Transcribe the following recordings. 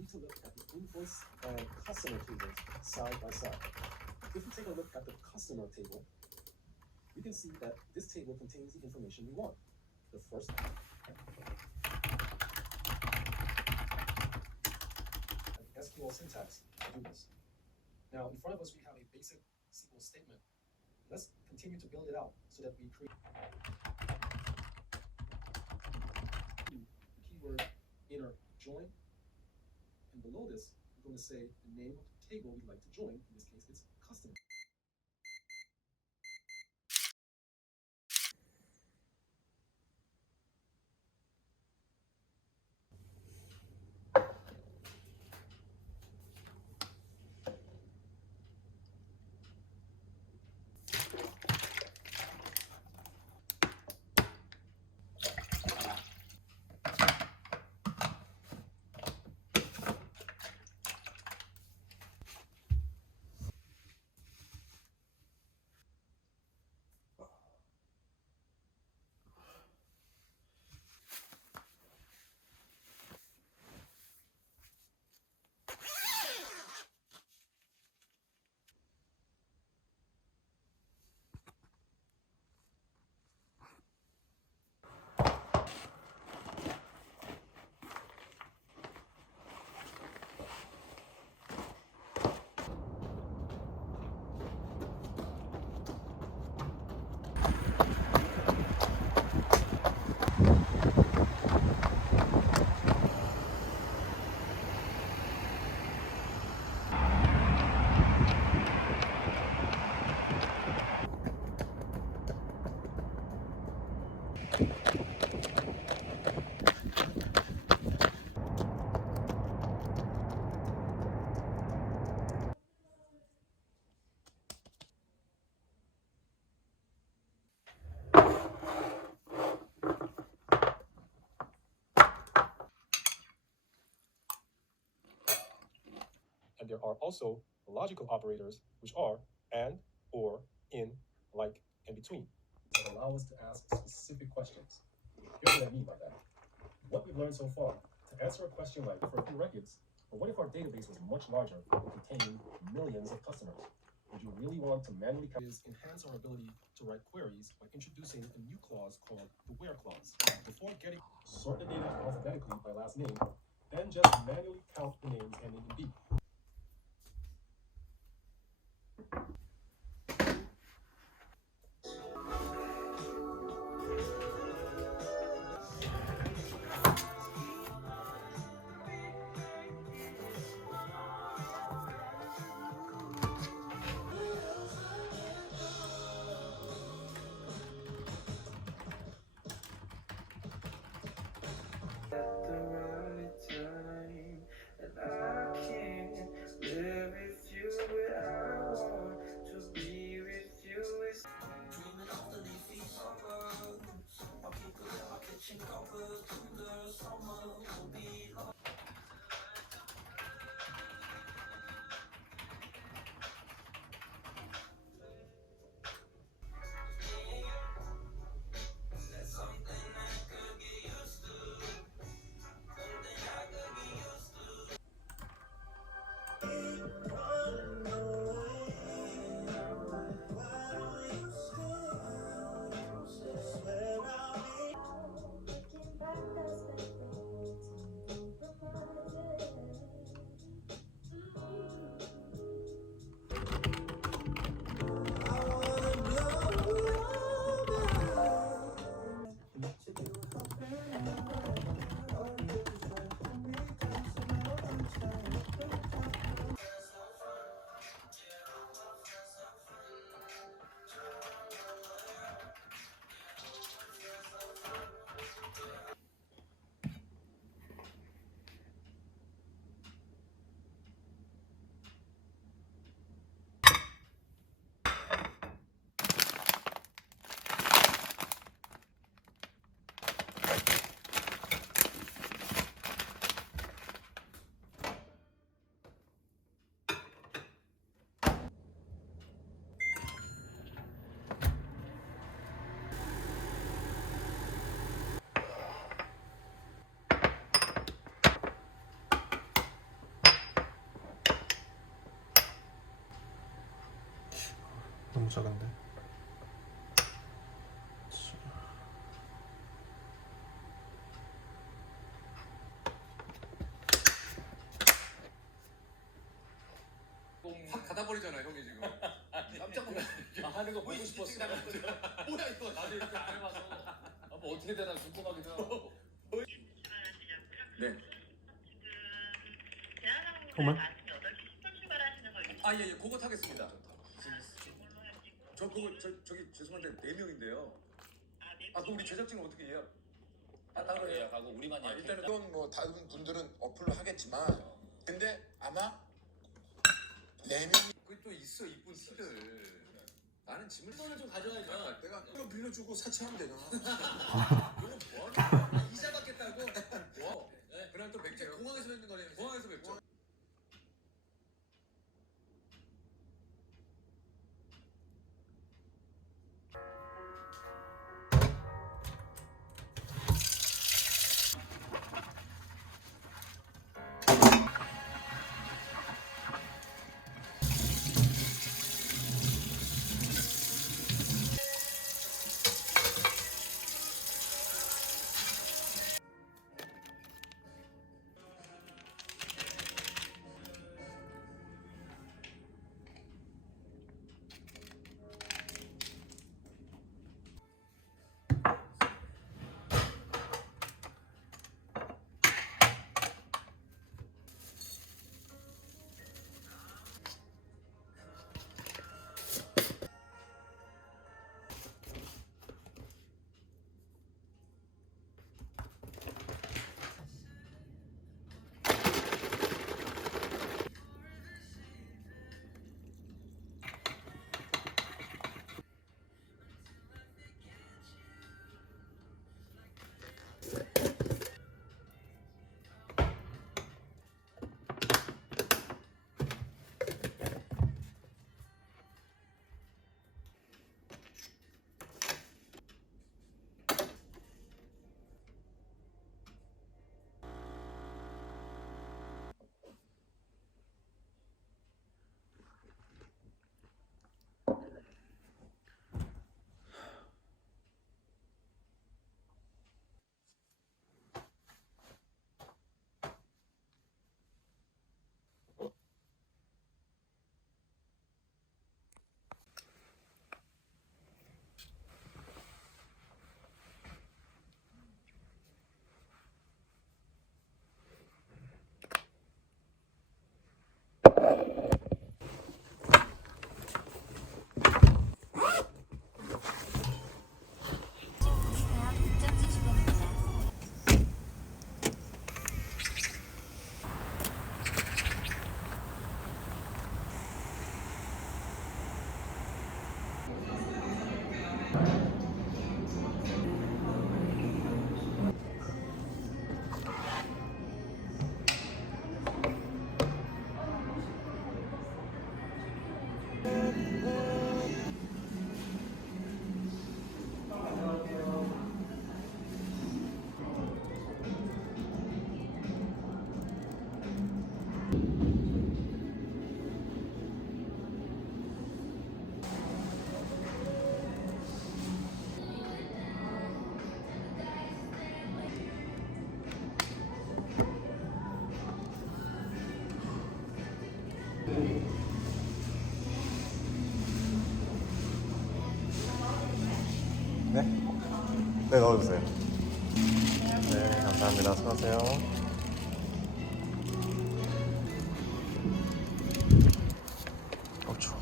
need to look at the invoice and customer tables side by side. If we take a look at the customer table, we can see that this table contains the information we want. The first SQL syntax to do this. Now, in front of us, we have a basic SQL statement. Let's continue to build it out so that we create the keyword inner join. And below this, we're going to say the name of the table we'd like to join. In this case, it's customer. And there are also logical operators, which are and, or, in, like, and between, that allow us to ask specific questions. Here's what I mean by that. What we've learned so far, to answer a question like, for a few records, or what if our database was much larger and contained millions of customers? Would you really want to manually enhance our ability to write queries by introducing a new clause called the where clause. Before getting sort the data alphabetically by last name, then just manually count the names ending in B. At the right time, and I can't live with you without 작은데. 확 닫아버리잖아 형이 지금. 깜짝 놀랐어. 하는 거 보고 싶었어. 뭐야 이거. 나도 이렇게 안 해봐서 뭐 어떻게 되나 궁금하기도 하고. 네. 정말? 예예 그거 타겠습니다. 저 그거 저기 죄송한데 4명인데요. 그 우리 제작진은 어떻게 해요? 따로 예약하고 우리만 예약. 일단은 물론 뭐 다른 분들은 어플로 하겠지만 근데 아마 4명이 그게 또 있어 이쁜 티들. 나는 짐을 좀 가져야지. 내가 이거 빌려주고 사치하면 되잖아. 이거 뭐하냐? 이자 받겠다고? 뭐? 네. 그럼 또 맥주 공항에서 뵙는 거네. 공항에서 뵙죠. 네? 네, 넣어주세요. 네, 감사합니다. 수고하세요. 추워.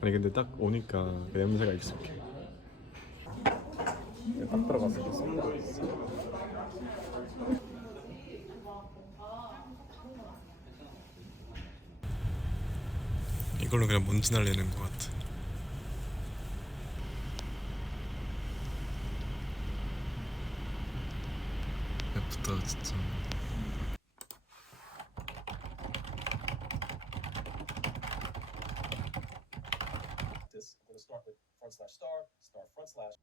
아니 근데 딱 오니까 그 냄새가 익숙해. 딱 들어갔을 때 쏜다. 이걸로 그냥 먼지 날리는 것 같아. 예쁘다 진짜. This I'm going to start with front slash star, star front slash.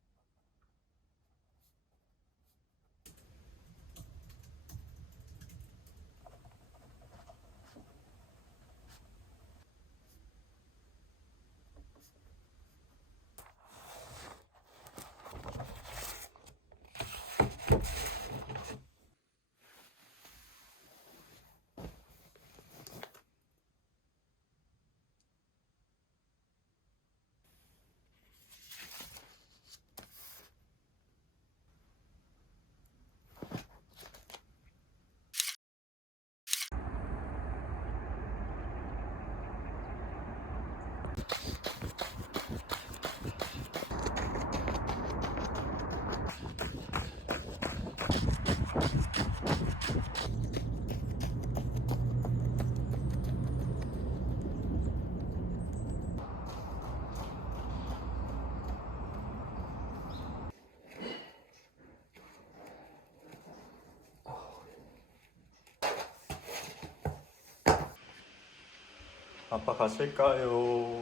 아빠 가실까요?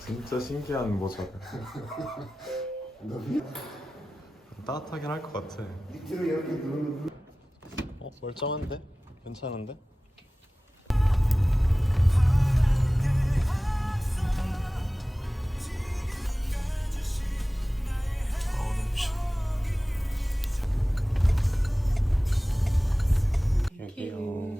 진짜 신기한 모자를. 따뜻하긴 할 것 같아. 멀쩡한데? 괜찮은데? 너무 싫어. 여기요.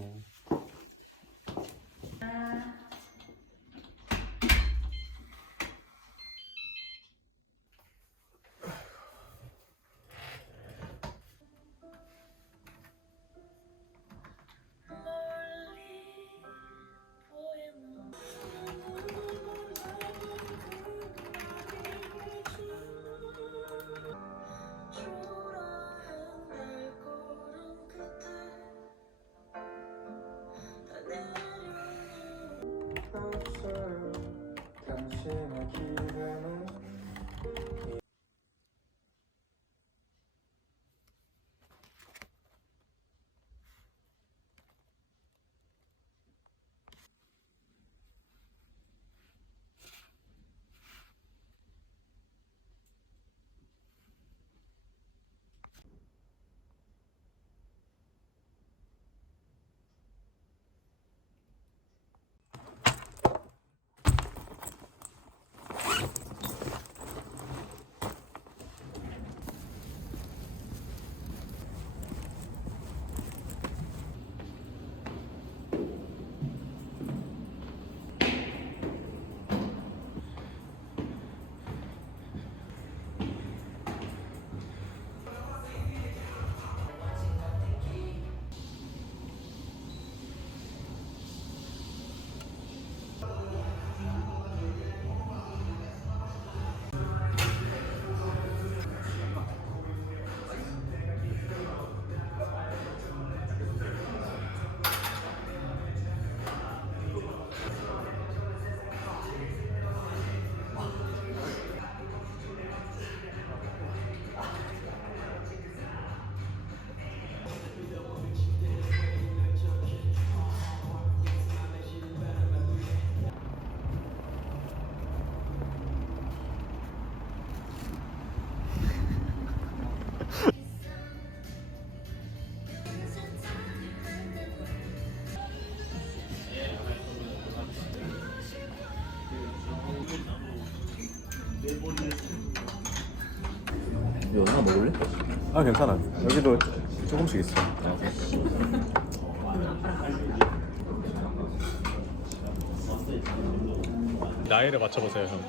이거 하나 먹을래? 아 괜찮아. 여기도 조금씩 있어. 나이를 맞춰보세요, 형.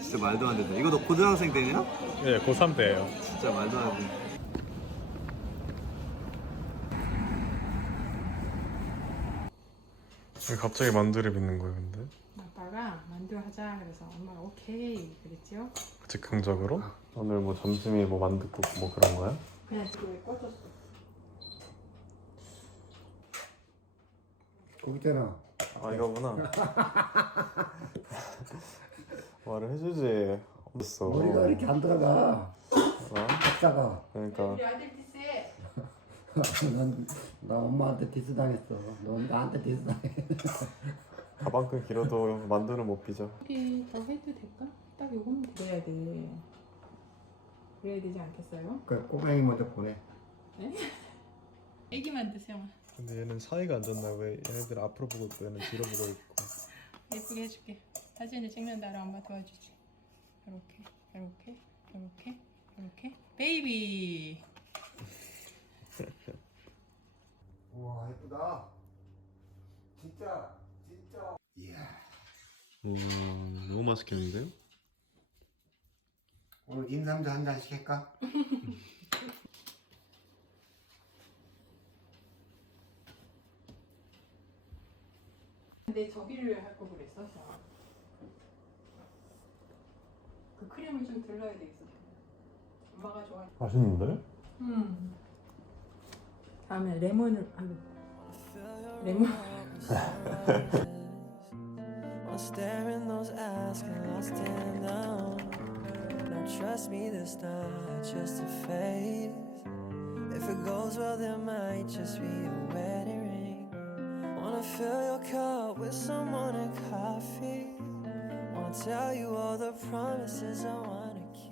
진짜 말도 안 된다. 이거 너 고등학생 때냐? 네, 고3 때예요. 진짜 말도 안 돼. 왜 갑자기 만두를 빚는 거예요, 근데? 아빠가 만두 하자 그래서 엄마가 오케이 그랬죠. 즉흥적으로? 오늘 뭐 점심이 뭐 만둣국 뭐 그런 거야? 그냥 집에 꽂혔어. 거기 있잖아. 아 이거구나. 말을 해주지. 없어. 머리가 이렇게 안 들어가. 박사가. 그러니까 우리 아들 디스해. 나 엄마한테 디스 당했어. 너 나한테 디스 당해. 가방끈 길어도 만두는 못 빚어. 여기 더 해도 될까? 딱 요거는 그래야 돼. 그래야 되지 않겠어요? 그 꼬맹이 먼저 보내. 애기만 드세요. 근데 얘는 사이가 안 좋나? 왜 얘네들 앞으로 보고 있고 얘는 뒤로 보고 있고. 예쁘게 해줄게. 사진을 찍는 나를 엄마 도와주지. 이렇게, 이렇게, 이렇게, 이렇게. 베이비. 우와 예쁘다. 진짜 진짜. 이야. 오 너무 맛있겠는데요? 오늘 인삼주 한 잔씩 할까? 근데 저기를 할 거 그랬어. 그 크림을 좀 둘러야 되겠어. 엄마가 좋아해. 맛있는데? 다음에 레몬을 레몬. While staring those eyes, can I stand down? Now trust me, this not just a phase. If it goes well, there might just be a wedding ring. Wanna fill your cup with some morning coffee. Wanna tell you all the promises I wanna keep.